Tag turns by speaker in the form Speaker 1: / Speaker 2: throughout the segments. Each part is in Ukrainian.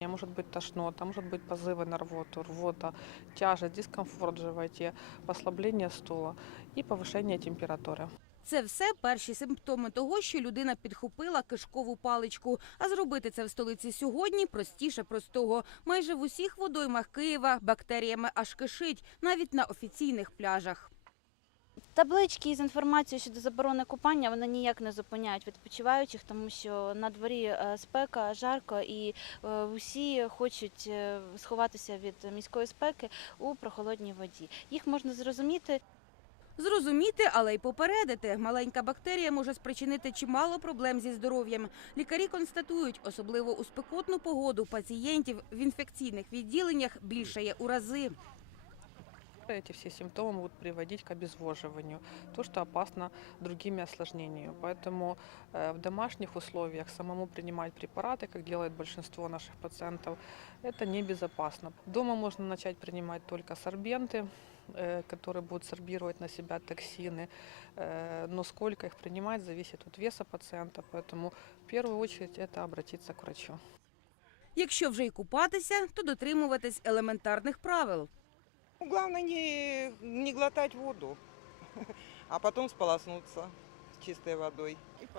Speaker 1: Может быть тошнота, может быть позывы на рвоту, рвота, тяжесть, дискомфорт в животе, послабление стула и повышение температуры.
Speaker 2: Це все перші симптоми того, що людина підхопила кишкову паличку. А зробити це в столиці сьогодні простіше простого. Майже в усіх водоймах Києва бактеріями аж кишить, навіть на офіційних пляжах.
Speaker 3: Таблички з інформацією щодо заборони купання вони ніяк не зупиняють відпочиваючих, тому що на дворі е, спека, жарко, і е, усі хочуть е, сховатися від міської спеки у прохолодній воді. Їх можна зрозуміти.
Speaker 2: Зрозуміти, але й попередити. Маленька бактерія може спричинити чимало проблем зі здоров'ям. Лікарі констатують, особливо у спекотну погоду пацієнтів в інфекційних відділеннях більшає у рази.
Speaker 1: Эти все симптомы могут приводить к обезвоживанию, то, что опасно другими осложнениями. Поэтому э, в домашних условиях самому принимать препараты, как делает большинство наших пациентов, это небезопасно. Дома можно начать принимать только сорбенты, э, которые будут сорбировать на себя токсины, Э, но сколько их принимать зависит от веса пациента, поэтому в первую очередь это обратиться к врачу.
Speaker 2: Якщо вже й купатися, то дотримуватись елементарних правил.
Speaker 4: Ну, Главное не, не глотать воду, а потом сполоснуться чистою водою.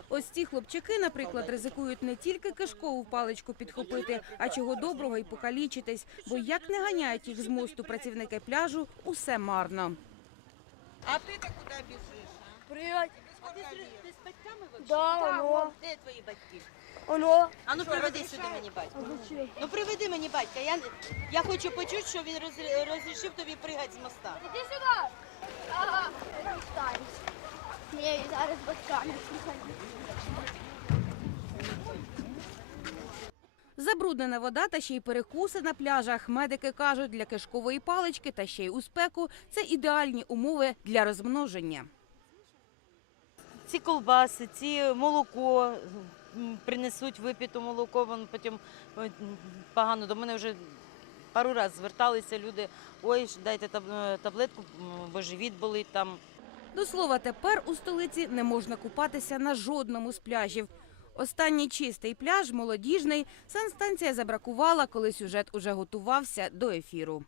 Speaker 2: Ось ці хлопчаки, наприклад, ризикують не тільки кишкову паличку підхопити, а чого доброго і покалічитись. Бо як не ганяють їх з мосту працівники пляжу, усе марно.
Speaker 4: А ти то куди бежишь?
Speaker 5: Привет.
Speaker 4: А ты,
Speaker 5: Ти з батьками Да, оно.
Speaker 6: Де твої батьки?
Speaker 5: Оно.
Speaker 6: А ну приведи сюди мені батька. Ну приведи мені батька. Я, я хочу почути, що він роз- розрішив тобі пригати з моста.
Speaker 5: Іди сюди. Ага, станеш. Ні, зараз батьками.
Speaker 2: Забруднена вода та ще й перекуси на пляжах. Медики кажуть, для кишкової палички та ще й у спеку це ідеальні умови для розмноження.
Speaker 6: Ці колбаси, ці молоко принесуть випіту молоко, воно потім погано. До мене вже пару разів зверталися люди. Ой, дайте е, таблетку, бо живіт болить там.
Speaker 2: До слова, тепер у столиці не можна купатися на жодному з пляжів. Останній чистий пляж, молодіжний, санстанція забракувала, коли сюжет уже готувався до ефіру.